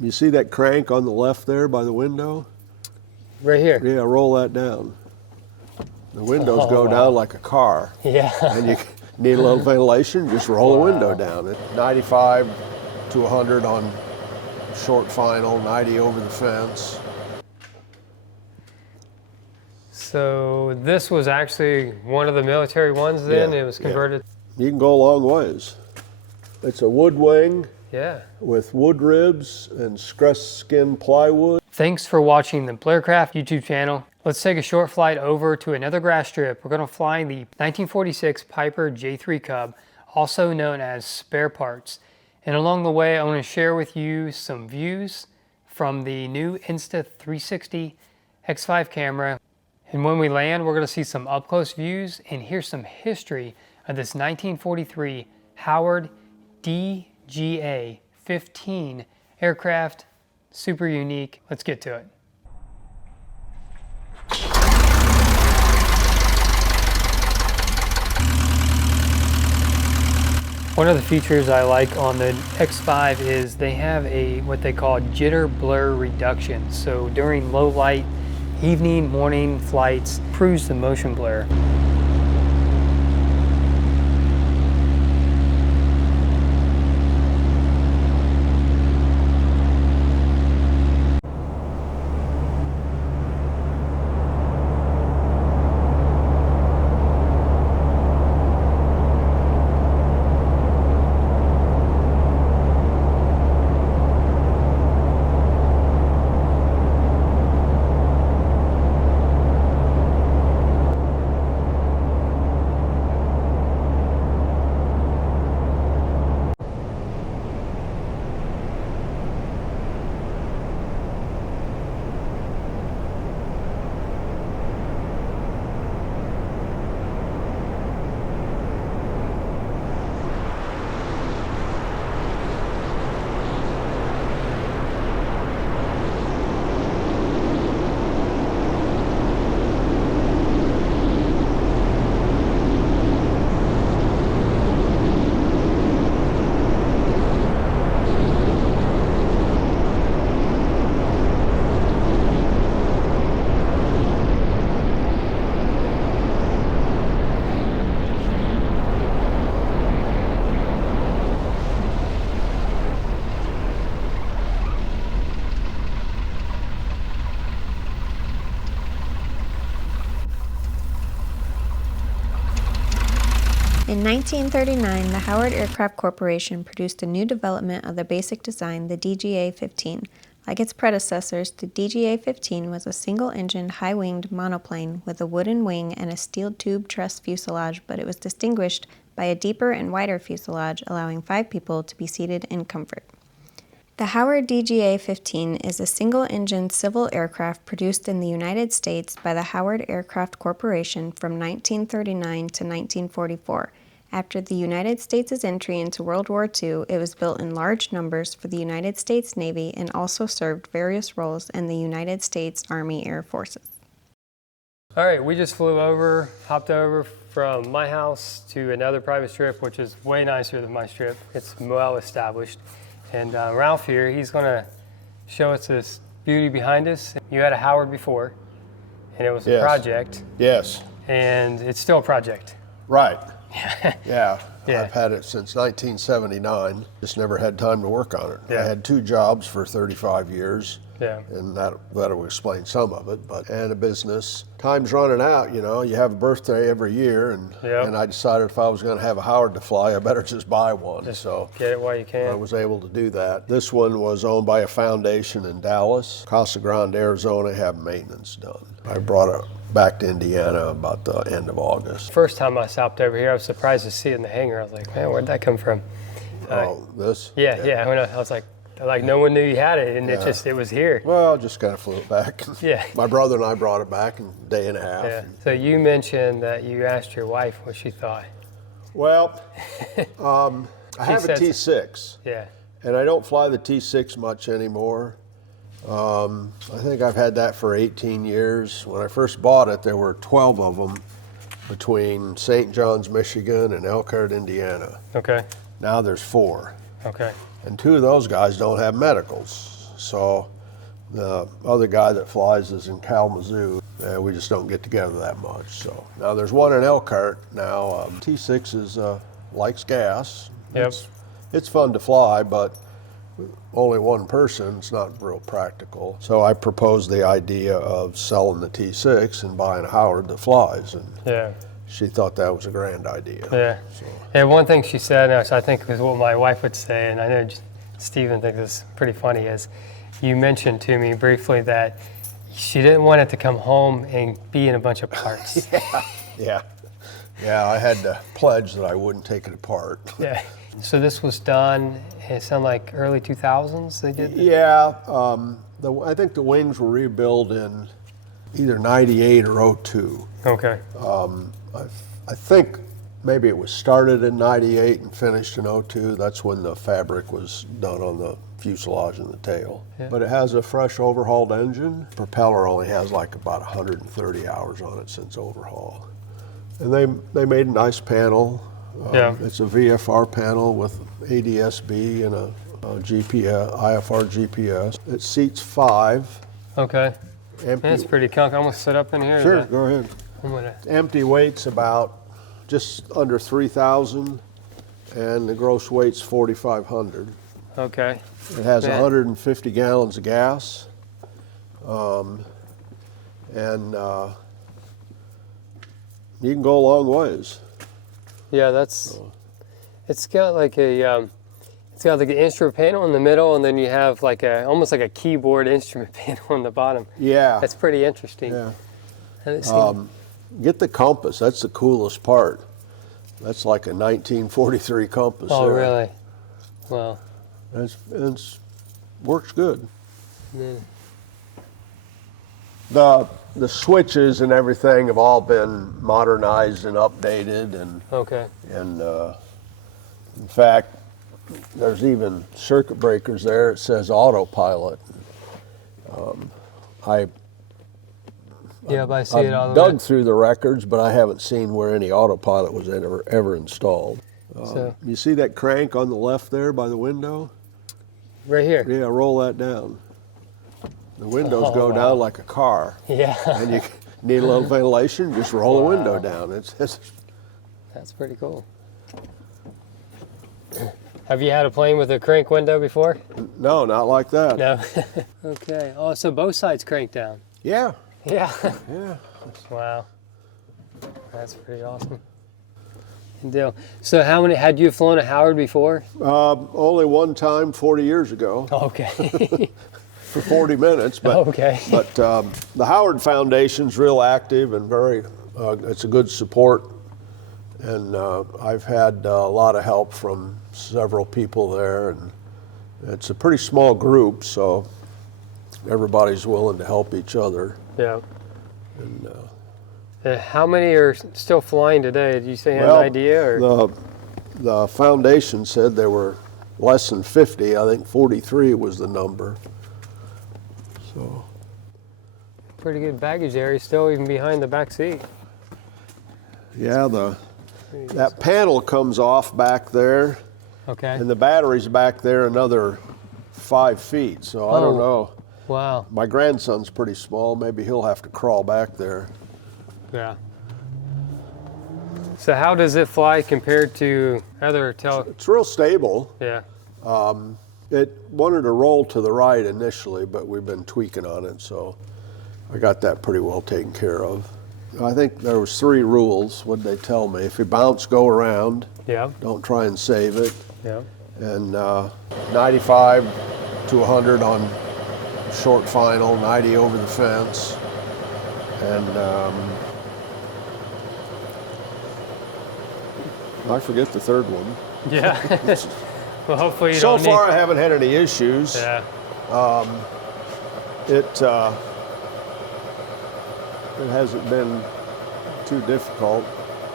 You see that crank on the left there by the window? Right here? Yeah, roll that down. The windows go down like a car. Yeah. And you need a little ventilation, just roll the window down. At 95 to 100 on short final, 90 over the fence. So this was actually one of the military ones then? Yeah, It was converted? You can go a long ways. It's a wood wing with wood ribs and stress skin plywood. Thanks for watching the Blaircraft YouTube channel. Let's take a short flight over to another grass strip. We're going to fly the 1946 Piper J3 Cub, also known as spare parts. And along the way, I want to share with you some views from the new Insta360 X5 camera. And when we land, we're going to see some up-close views and hear some history of this 1943 Howard DGA-15 aircraft. Super unique. Let's get to it. One of the features I like on the X5 is they have what they call jitter blur reduction. So during low light, evening, morning flights, improves the motion blur. In 1939, the Howard Aircraft Corporation produced a new development of the basic design, the DGA-15. Like its predecessors, the DGA-15 was a single-engined, high-winged monoplane with a wooden wing and a steel tube truss fuselage, but it was distinguished by a deeper and wider fuselage, allowing 5 people to be seated in comfort. The Howard DGA-15 is a single-engine civil aircraft produced in the United States by the Howard Aircraft Corporation from 1939 to 1944. After the United States' entry into World War II, it was built in large numbers for the United States Navy and also served various roles in the United States Army Air Forces. All right, we just hopped over from my house to another private strip, which is way nicer than my strip. It's well established. And Ralph here, he's going to show us this beauty behind us. You had a Howard before, and it was a project. Yes. And it's still a project. Right. Yeah. I've had it since 1979. Just never had time to work on it. I had 2 jobs for 35 years. Yeah. And that'll explain some of it, and a business. Time's running out, you know. You have a birthday every year, and I decided if I was going to have a Howard to fly, I better just buy one. So get it while you can. I was able to do that. This one was owned by a foundation in Dallas. Casa Grande, Arizona, have maintenance done. I brought it back to Indiana about the end of August. First time I stopped over here, I was surprised to see it in the hangar. I was like, man, where'd that come from? This? Yeah. When I was like no one knew you had it, and it was here. Well, just kind of flew it back. Yeah. My brother and I brought it back in a day and a half. Yeah. So you mentioned that you asked your wife what she thought. Well, I have a T6. Yeah. And I don't fly the T6 much anymore. I think I've had that for 18 years. When I first bought it, there were 12 of them between St. John's, Michigan and Elkhart, Indiana. Okay. Now there's 4. Okay. And 2 of those guys don't have medicals. So the other guy that flies is in Kalamazoo. We just don't get together that much. So now there's one in Elkhart now. T6 likes gas. Yep. It's fun to fly, but only one person, it's not real practical. So I proposed the idea of selling the T6 and buying a Howard that flies. And Yeah. she thought that was a grand idea. Yeah. So. And one thing she said, which I think is what my wife would say, and I know Stephen thinks is pretty funny, is you mentioned to me briefly that she didn't want it to come home and be in a bunch of parts. Yeah. I had to pledge that I wouldn't take it apart. Yeah. So this was done, it sounded like early 2000s they did? Yeah. I think the wings were rebuilt in either 98 or 02. Okay. I think maybe it was started in 98 and finished in 02. That's when the fabric was done on the fuselage and the tail. Yeah. But it has a fresh overhauled engine. Propeller only has like about 130 hours on it since overhaul. And they made a nice panel. Yeah. It's a VFR panel with ADS-B and a GPS, IFR GPS. It seats 5. Okay. Empty. That's pretty comfy. I'm gonna sit up in here. Sure, go ahead. I'm gonna. Empty weight's about just under 3,000, and the gross weight's 4,500. Okay. It has Man. 150 gallons of gas, and you can go a long ways. Yeah, that's. It's got like a. It's got like an instrument panel in the middle, and then you have like almost like a keyboard instrument panel on the bottom. Yeah. That's pretty interesting. Yeah. Haven't seen- Get the compass. That's the coolest part. That's like a 1943 compass. Oh, there. really? Wow. It's works good. Yeah. The switches and everything have all been modernized and updated, and Okay. In fact, there's even circuit breakers there. It says autopilot. Yeah, but I see it all I've the way. dug through the records, but I haven't seen where any autopilot was ever installed. So You see that crank on the left there by the window? right here. Yeah, roll that down. The windows go wow. down like a car. Yeah. And you need a little ventilation, just roll the window down. It's That's pretty cool. Have you had a plane with a crank window before? no, not like that. No. Okay. Oh, so both sides crank down. Yeah, Yeah. yeah. Wow. That's pretty awesome. Good deal. So had you flown a Howard before? Only one time 40 years ago Okay. for 40 minutes. But, Okay. But the Howard Foundation's real active and very, it's a good support. And I've had a lot of help from several people there. And it's a pretty small group, so everybody's willing to help each other. Yeah. And, How many are still flying today? Did you say you had an idea? Or? The foundation said there were less than 50. I think 43 was the number. So Pretty good baggage area still, even behind the back seat. yeah, that panel comes off back there, Okay. and the battery's back there another 5 feet. So I don't know. Wow. My grandson's pretty small. Maybe he'll have to crawl back there. Yeah. So how does it fly compared to other It's real stable. Yeah. It wanted to roll to the right initially, but we've been tweaking on it, so I got that pretty well taken care of. I think there was 3 rules. What'd they tell me? If you bounce, go around. Yeah. Don't try and save it. Yeah. And 95 to 100 on short final, 90 over the fence. And I forget the third one. Yeah. Well, hopefully you So don't far, I haven't had any issues. Yeah. It hasn't been too difficult.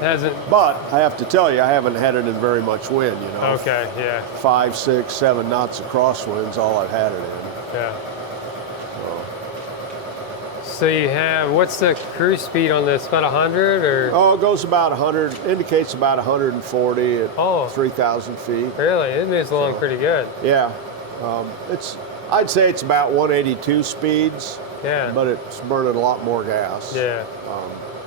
Hasn't. But I have to tell you, I haven't had it in very much wind, you know. Okay. Yeah. 5, 6, 7 knots of crosswind's all I've had it in. Yeah. So you have, what's the cruise speed on this? About 100 or? Oh, it goes about 100, indicates about 140 at 3,000 feet. Really? It moves along pretty good. Yeah. I'd say it's about 182 speeds. Yeah. But it's burning a lot more gas. Yeah.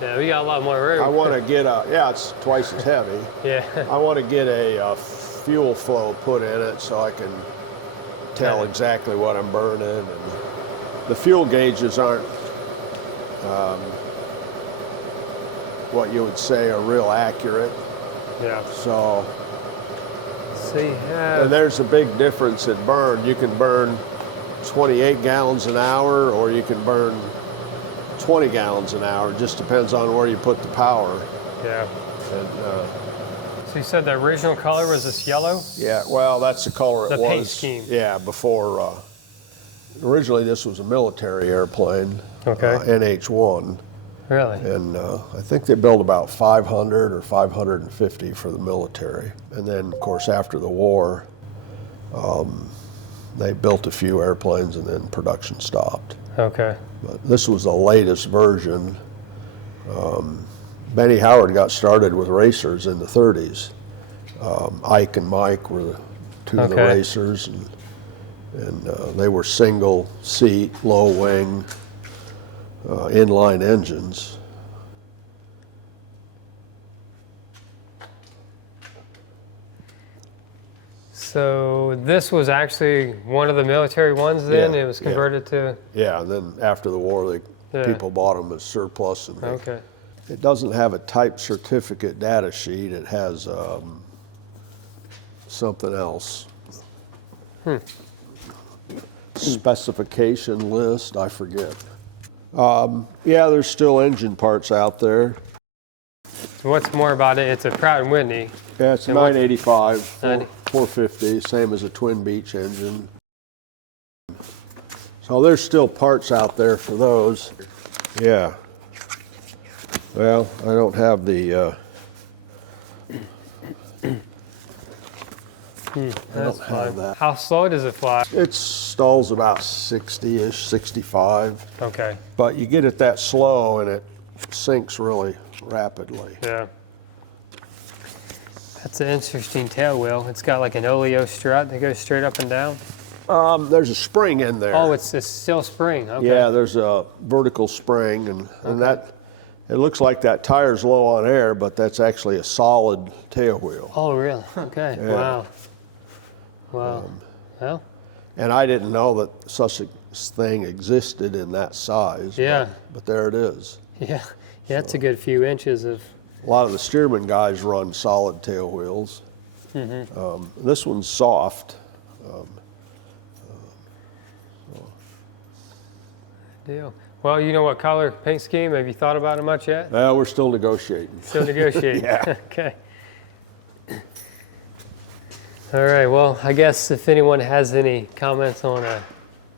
Yeah, we got a lot more room. I want to get it's twice as heavy. Yeah. I want to get a fuel flow put in it so I can tell exactly what I'm burning. And the fuel gauges aren't what you would say are real accurate. Yeah. So you have... And there's a big difference in burn. You can burn 28 gallons an hour or you can burn 20 gallons an hour. It just depends on where you put the power. Yeah. And, so you said the original color was this yellow? yeah, well, that's the color it was. The paint scheme. Yeah, before. Originally, this was a military airplane, Okay. NH-1. Really? And I think they built about 500 or 550 for the military. And then, of course, after the war, they built a few airplanes and then production stopped. Okay. But this was the latest version. Benny Howard got started with racers in the 30s. Ike and Mike were the two of the racers, and they were single seat, low wing, inline engines. So this was actually one of the military ones then? Yeah, It was converted to... Yeah, and then after the war, people bought them as surplus. And it doesn't have a type certificate data sheet. It has something else. Specification list, I forget. Yeah, there's still engine parts out there. What's more about it? It's a Pratt & Whitney. Yeah, it's a 985, 90. 450, same as a Twin Beach engine. So there's still parts out there for those. Yeah. Well, I don't have the. That's fine. that. How slow does it fly? It stalls about 60-ish, 65. Okay. But you get it that slow and it sinks really rapidly. Yeah. That's an interesting tail wheel. It's got like an oleo strut that goes straight up and down. There's a spring in there. Oh, it's still spring. Okay. Yeah, there's a vertical spring, and that, it looks like that tire's low on air, but that's actually a solid tail wheel. Oh, really? Okay. Yeah. Wow. Wow. Well. And I didn't know that such a thing existed in that size. Yeah. But there it is. Yeah. Yeah, it's a good few inches of... A lot of the Stearman guys run solid tail wheels. This one's soft. Deal. Well, you know what color paint scheme? Have you thought about it much yet? Well, we're still negotiating. Still negotiating. Yeah. Okay. All right. Well, I guess if anyone has any comments on a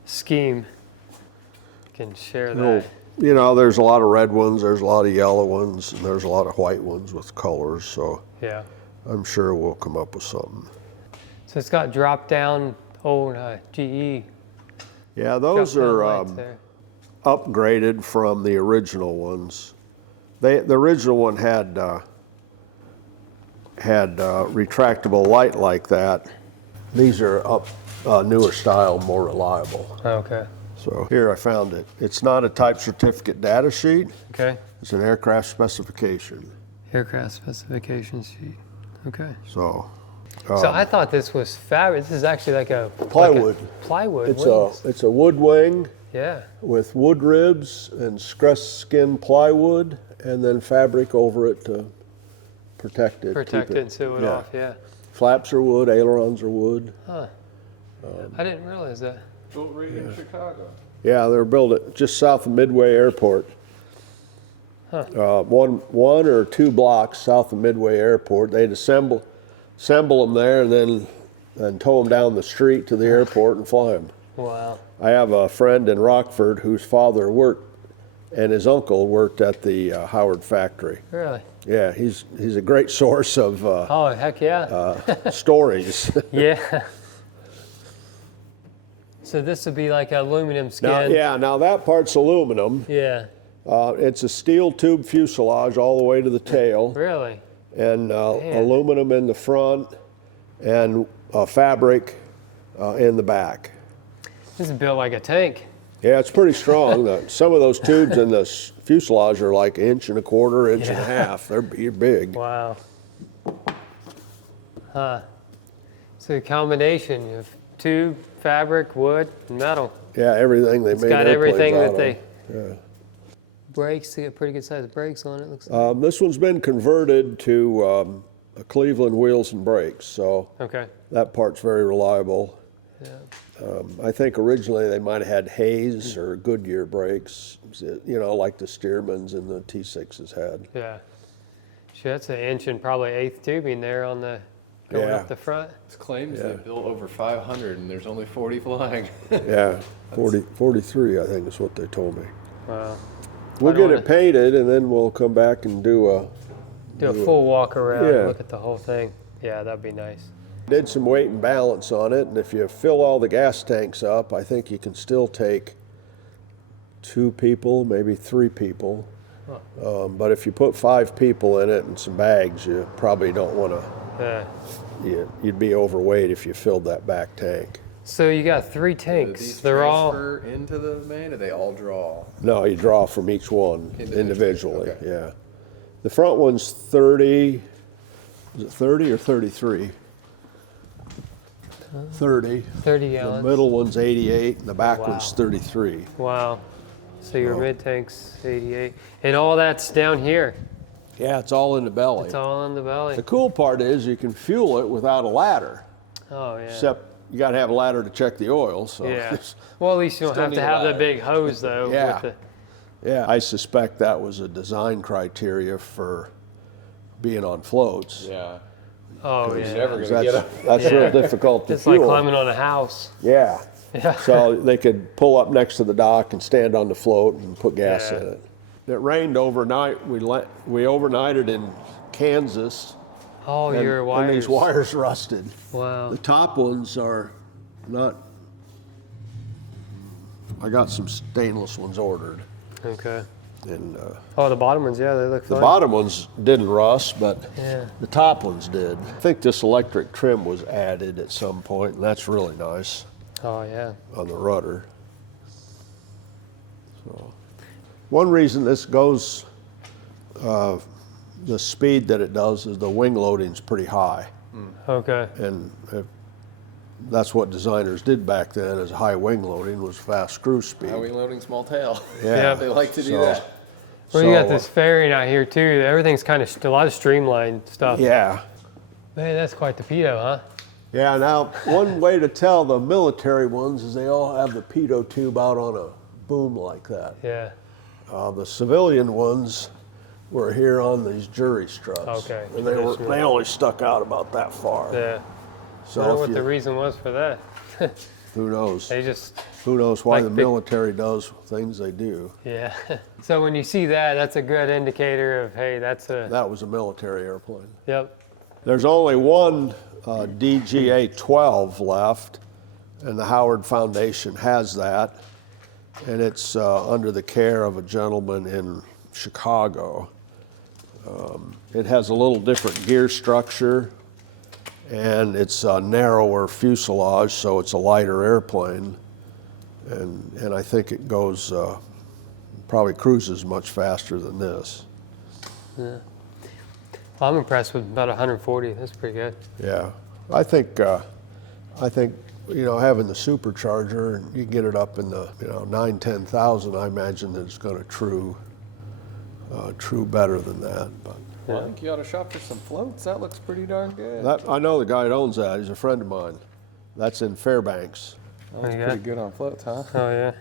scheme, you can share that. You know, there's a lot of red ones, there's a lot of yellow ones, and there's a lot of white ones with colors, so Yeah. I'm sure we'll come up with something. So it's got drop down old GE. Yeah, those drop-down are lights there. upgraded from the original ones. The original one had retractable light like that. These are newer style, more reliable. Okay. So here I found it. It's not a type certificate data sheet. Okay. It's an aircraft specification. Aircraft specification sheet. Okay. So. So I thought this was fabulous. This is actually like a Plywood. Plywood. It's a wood wing Yeah. with wood ribs and stress skin plywood, and then fabric over it to protect it. Protect keep it and sew it off. Yeah. Flaps are wood, ailerons are wood. Huh. I didn't realize that. Built right in Chicago. Yeah, they're built just south of Midway Airport. Huh. One or two blocks south of Midway Airport. They'd assemble them there and then tow them down the street to the airport and fly them. Wow. I have a friend in Rockford whose father worked, and his uncle worked at the Howard factory. Really? Yeah, he's a great source of Oh, heck yeah. stories. Yeah. So this would be like aluminum skin. Now, yeah, now that part's aluminum. Yeah. It's a steel tube fuselage all the way to the tail, Really? and aluminum in the front, and fabric in the back. This is built like a tank. Yeah, it's pretty strong. Some of those tubes in the fuselage are like 1.25 inches, 1.5 inches. They're big. Wow. Huh. So a combination of tube, fabric, wood, and metal. Yeah, everything they It's made got airplanes everything out that of. they. Yeah. Brakes, they got pretty good sized brakes on it, looks like. This one's been converted to a Cleveland wheels and brakes, so Okay. that part's very reliable. Yeah. I think originally they might have had Hayes or Goodyear brakes, you know, like the Stearmans and the T6s had. Yeah. Sure, that's an inch and probably eighth tubing there on the going Yeah. up the front. It claims they built over 500 and there's only 40 flying. Yeah, 43 I think is what they told me. Wow. We'll I don't get it painted and then we'll come back and do a full walk around, Yeah. look at the whole thing. Yeah, that'd be nice. Did some weight and balance on it, and if you fill all the gas tanks up, I think you can still take 2 people, maybe 3 people. But if you put 5 people in it and some bags, you probably don't want to. Yeah. You'd be overweight if you filled that back tank. So you got 3 Do tanks. these They're all. transfer into the main, or they all draw? No, you draw from each one individually. Okay. Yeah. The front one's 30. Is it 30 or 33? 30. 30 The gallons. middle one's 88, and the back Wow. one's 33. Wow. So your mid tank's 88. And all that's down here. Yeah, it's all in the belly. It's all in the belly. The cool part is you can fuel it without a ladder, Oh, yeah. except you got to have a ladder to check the oil. So Yeah. Well, at least you don't Still have need to a have the ladder. big hose, though. Yeah. With yeah, I suspect that was a design criteria for being on floats. Yeah. oh, You're yeah. never going to get That's, up. that's real difficult to It's like fuel. climbing on a house. Yeah. Yeah. So they could pull up next to the dock and stand on the float and put gas Yeah. in it. It rained overnight. We overnighted in Kansas. Oh, and, your wires. and these wires rusted. Wow. The top ones are not. I got some stainless ones ordered, Okay. and Oh, the bottom ones, yeah, they look the fine. bottom ones didn't rust, but Yeah. the top ones did. I think this electric trim was added at some point, and that's really nice Oh, yeah. on the rudder. So, one reason this goes the speed that it does is the wing loading's pretty high, Okay. and that's what designers did back then. Is high wing loading was fast cruise speed. How are we loading small tail? Yeah. They like to do So- that. Well, you got So, this fairing out here, too. Everything's kind of a lot of streamlined stuff. Yeah. Man, that's quite the pedo, huh? Yeah, now one way to tell the military ones is they all have the pitot tube out on a boom like that. Yeah. The civilian ones were here on these jury struts. Okay, And traditional. they only stuck out about that far. Yeah. So I don't know if what the you- reason was for that. who knows? They just, Who knows why like the big- military does things they do. yeah. So when you see that, that's a good indicator of, hey, that's a, That was a military airplane. yep. There's only one DGA-12 left, and the Howard Foundation has that, and it's under the care of a gentleman in Chicago. It has a little different gear structure, and it's a narrower fuselage, so it's a lighter airplane, and I think it goes, probably cruises much faster than this. Well, I'm impressed with about 140. That's pretty good. Yeah, I think you know, having the supercharger, and you get it up in the 9,000-10,000. I imagine that it's going to true better than that. But Well, I think you ought to shop for some floats. That looks pretty darn good. that, I know the guy that owns that. He's a friend of mine. That's in Fairbanks. That's Yeah. pretty good on floats, huh? Oh, yeah.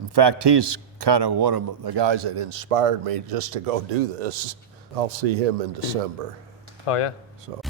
In fact, he's kind of one of the guys that inspired me just to go do this. I'll see him in December. Oh, yeah. So.